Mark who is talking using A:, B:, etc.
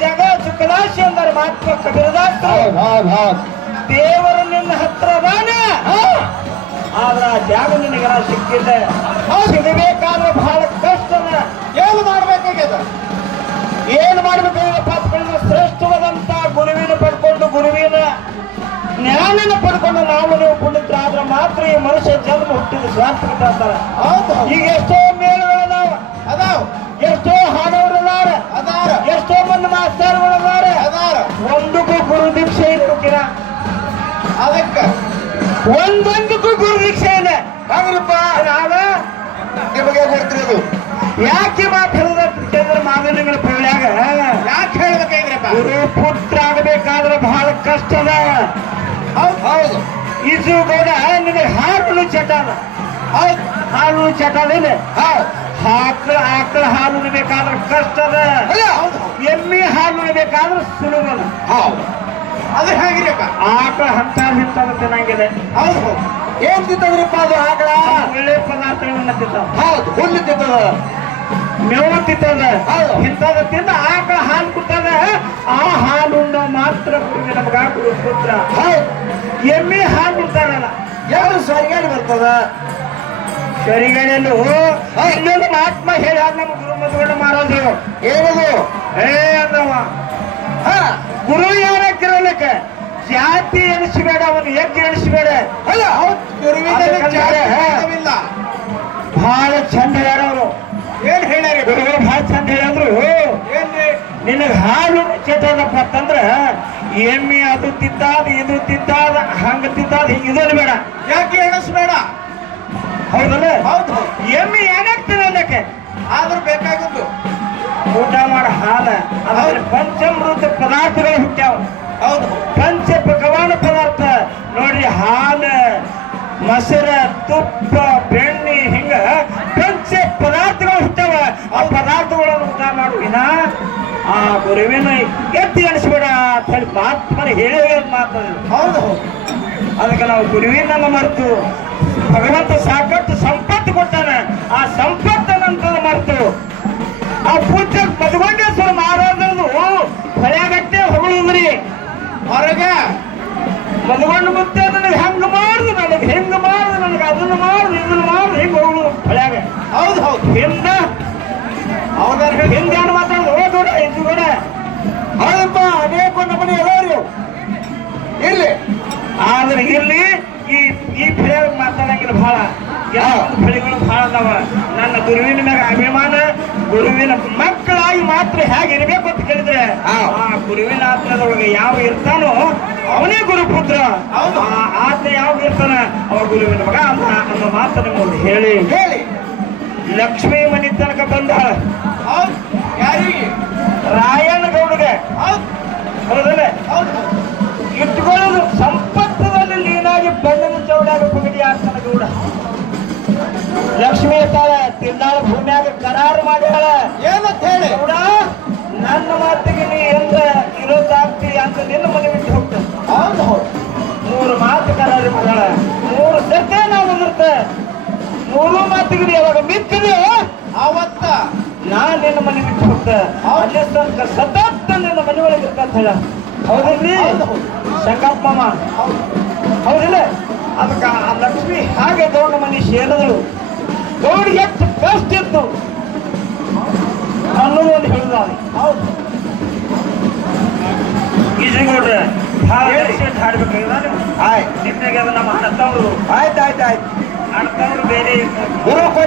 A: ಜಗ ಸುಖದಾಶಿ ಅಂದರೆ ಮಹಾತ್ಮ ಕಬೀರದಾಸರು. ದೇವರು ನಿನ್ನ ಹತ್ರ ಬಾನ ಆದ್ರ ಆ ಜಾಗ ನಿನಗೆಲ್ಲ ಸಿಕ್ಕಿದೆ. ಸಿಗಬೇಕಾದ್ರೆ ಬಹಳ ಕಷ್ಟ
B: ಏನು ಮಾಡ್ಬೇಕಾಗ್ಯದ
A: ಏನು ಪಾತ್ಗಳನ್ನ ಶ್ರೇಷ್ಠವಾದಂತ ಗುರುವಿನ ಪಡ್ಕೊಂಡು ಗುರುವಿನ ಜ್ಞಾನನ ಪಡ್ಕೊಂಡು ನಾವು ನೀವು ಆದ್ರೆ ಮಾತ್ರ ಈ ಮನುಷ್ಯ ಜನ್ಮ ಹುಟ್ಟಿದ ಸಾರ್ಥಕತೆ ಅಂತಾರ
B: ಹೌದ್ ಹೌದ್.
A: ಈಗ ಎಷ್ಟೋ
B: ಅದಕ್ಕ
A: ಒಂದೊಂದಕ್ಕೂ ಗುರು ದೀಕ್ಷೆ ಇದೆ
B: ಹಂಗ್ರಿಪ್ಪ
A: ನಾವ
B: ನಿಮಗೆ ಕೊಡ್ತಿರೋದು
A: ಯಾಕೆ ಮಾತಾಡೋದ್ರೆ ಮಾದರಿಗಳ ಪಳ್ಳ್ಯಾಗ
B: ಯಾಕೆ ಹೇಳ್ಬೇಕಾಗಿದ್ರಪ್ಪ
A: ಗುರು ಪುತ್ರ ಆಗಬೇಕಾದ್ರೆ ಬಹಳ ಕಷ್ಟ ಅದ.
B: ಹೌದ್. ಹೌದು.
A: ಈಜು ಗೌಡ ನಿನಗೆ ಹಾಲು ಚಟ
B: ಹೌದು.
A: ಹಾಲು ಚಟ ಅದೇನೆ
B: ಹೌದ್.
A: ಆಕಳ ಆಕಳ ಹಾಲು ಬೇಕಾದ್ರೆ ಕಷ್ಟ ಅದ.
B: ಅಲ್ಲ ಹೌದ್. ಹೌದ್
A: ಎಮ್ಮಿ ಹಾಲು ಬೇಕಾದ್ರೆ ಸುಲಭ
B: ಹೌದ್. ಅದು ಹೇಗಿರಪ್ಪ?
A: ಆಕಳ ಹಂತ ಹಿಂತಾದ ತಿನ್ನಂಗಿದೆ.
B: ಹೌದು ಹೌದು. ಏನ್ ತಿಂತದ್ರಿಪ್ಪ ಅದು ಆಕಳ?
A: ಒಳ್ಳೆ ಪದಾರ್ಥಗಳನ್ನ ತಿಂತಾವ.
B: ಹೌದು ಹುಲ್ಲು ತಿಂತದ.
A: ಮೇವು ತಿಂತದ.
B: ಹೌದು.
A: ಇಂಥದ ತಿಂದ ಆಕಳ ಹಾಲು ಕುಟ್ಟದ ಆ ಹಾಲು ಉಂಡ ಮಾತ್ರ ಕುಡಿದ್ರೆ ನಮ್ಗೆ ಗುರು ಪುತ್ರ.
B: ಹೌದು.
A: ಎಮ್ಮೆ ಹಾಲು ಕುಡ್ತಾರಲ್ಲ.
B: ಯಾರು ಸರಿಯಾಗಿ ಬರ್ತದ?
A: ಶರಿಗಳೆಲ್ಲೂ ಇನ್ನೊಂದು ಮಹಾತ್ಮ ಹೇಳ ನಮ್ಮ ಗುರು ಮದುವೆ ಮಾರೋದು
B: ಏನದು?
A: ಏ ಅಂದವ
B: ಹಾ.
A: ಗುರು ಜಾತಿ ಎಣಿಸಬೇಡ ಅವನು ಯಜ್ಞ ಎಣಿಸಬೇಡ.
B: ಅಲ್ಲ
A: ಬಹಳ ಚಂದ ಹೇಳ್ಯಾರವ್ರು
B: ಏನ್ ಹೇಳ
A: ಗುರುಗಳು ಬಹಳ ಚಂದ ಹೇಳಿದ್ರು ನಿನಗೆ ಹಾಲು ಚೇತನಪ್ಪ ಅಂತಂದ್ರ ಎಮ್ಮೆ ಅದು ತಿದ್ದಾದ ಇದು ತಿದ್ದಾದ ಹಂಗ ತಿದ್ದಾದ ಇದನ್ನು ಪಂಚ ಪಕವಾನ ಪದಾರ್ಥ. ನೋಡ್ರಿ ಹಾಲ ಮೊಸರ ತುಪ್ಪ ಬೆಣ್ಣೆ ಹಿಂಗ ಪಂಚ ಪದಾರ್ಥಗಳು ಹುಟ್ಟವ. ಆ ಪದಾರ್ಥಗಳನ್ನು ಊಟ ಮಾಡುವಿನ ಆ ಗುರುವಿನ ಎತ್ತಿ ಅನಿಸ್ಬೇಡ ಅಂತ ಹೇಳಿ ಮಾತ್ರ ಹೇಳಿ ಮಾತಾಡ
B: ಹೌದು ಹೌದು.
A: ಅದಕ್ಕೆ ನಾವು ಗುರುವಿನ ಮರೆತು ಭಗವಂತ ಸಾಕಷ್ಟು ಸಂಪತ್ತು ಕೊಟ್ಟಾನ. ಆ ಸಂಪತ್ತನಂತ ಮರೆತು ಆ ಪೂಜೆ ಮಧುಗೊಂಡೇಶ್ವರ
B: ಹೊರಗೆ.
A: ಮಲಗೊಂಡು ಮತ್ತೆ ನನಗೆ ಹೆಂಗ ಮಾಡುದು ನನಗೆ ಹೆಂಗ್ ಮಾಡುದು ನನಗೆ ಅದನ್ನ ಮಾಡುದು ಇದನ್ನ ಮಾಡುದು ಹಿಂಗ ಹೋಗುದು ಹಳ್ಯಾಗ.
B: ಹೌದು ಹೌದು.
A: ಹಿಂದ.
B: ಅವ್ರ
A: ಹಿಂದ ಏನು ಮಾತಾಡುದು? ಓ ದೂರ ಇದು ಕೂಡ
B: ಹೌದಪ್ಪ ಅನೇಕ ನಮ್ಮನೆ ಅವು. ಇಲ್ಲಿ
A: ಆದ್ರೆ ಇಲ್ಲಿ ಈ ಈ ಫಿಳೆ ಮಾತಾಡಂಗಿಲ್ಲ ಬಹಳ ಯಾವ ಫಳಿಗಳು ಬಹಳ ಅದಾವ. ನನ್ನ ಗುರುವಿನ ಮ್ಯಾಗ ಅಭಿಮಾನ ಗುರುವಿನ ಮಕ್ಕಳಾಗಿ ಮಾತ್ರ ಹೇಗಿರ್ಬೇಕು ಇರಬೇಕು ಅಂತ ಕೇಳಿದ್ರೆ. ಆ ಗುರುವಿನ ಆತ್ಮದೊಳಗೆ ಯಾವ ಇರ್ತಾನೋ ಅವನೇ ಗುರುಪುತ್ರ. ಆತ್ಮ ಯಾವ ಇರ್ತಾನ? ಅವ ಗುರುವಿನ ಮಗ ಅಂತ ಅನ್ನೋ ಮಾತನ ಮುಂದೆ ಹೇಳಿ.
B: ಹೇಳಿ.
A: ಲಕ್ಷ್ಮೀ ಮನಿ ತನಕ ಬಂದ. ರಾಯಣ್ಣ ಗೌಡಗೆ. ಹೌದಲ್ಲ. ಇಟ್ಕೊಳ್ಳೋದು ಸಂಪತ್ತದಲ್ಲಿ ಲೀನಾಗಿ ಬಣ್ಣದ ಚೌಡಾಗ ಪಗಡಿ ಆಗ್ತಾನ ಗೌಡ. ಲಕ್ಷ್ಮೀ ತಾಳ ತಿನ್ನಾಳ ಭೂಮಿಯಾಗ ಕರಾರು ಮಾಡ್ಯಾಳ.
B: ಏನಂತ ಹೇಳಿ?
A: ಗೌಡ ನನ್ನ ಮಾತಿಗೆ ನೀ ಮೂರು ಮಾತಿಗೆ ಅವಾಗ ಯಾವಾಗ ಮಿಕ್ಕಿದೆ
B: ಅವತ್ತ
A: ನಾ ನಿನ್ನ ಮನೆ ಬಿಟ್ಟು ಹೋಗ್ತ ಅಲ್ಲೇ ತನಕ ಸತತ ನಿನ್ನ ಮನೆ ಒಳಗೆ ಇರ್ತಂತ ಹೇಳ. ಹೌದಿಲ್ರಿ?
B: ಹೌದು, ಹೌದು.
A: ಶಂಕಪ್ಪ ಮಾಮ ಹೌದಿಲ್ಲ? ಅದಕ್ಕ ಆ ಲಕ್ಷ್ಮಿ ಹಾಗೆ ಗೌಡ ಮನೆ ಸೇರಿದಳು ಗೌಡಿಗೆ ಎಷ್ಟು ಕಷ್ಟ ಇತ್ತು ಅನ್ನೋದು ಒಂದು ಹೇಳಿದ
B: ಹೌದು.
A: ಈಜುಗೌಡ್ರೆ ಹಾಡ್ಬೇಕಾಗಿಲ್ಲ
B: ಆಯ್ತು.
A: ನಿಮ್ಗೆ ನಮ್ಮ ಅಣ್ಣತವರು
B: ಆಯ್ತು ಆಯ್ತು ಆಯ್ತು.
A: আর কাউ
B: বেরে বড় কত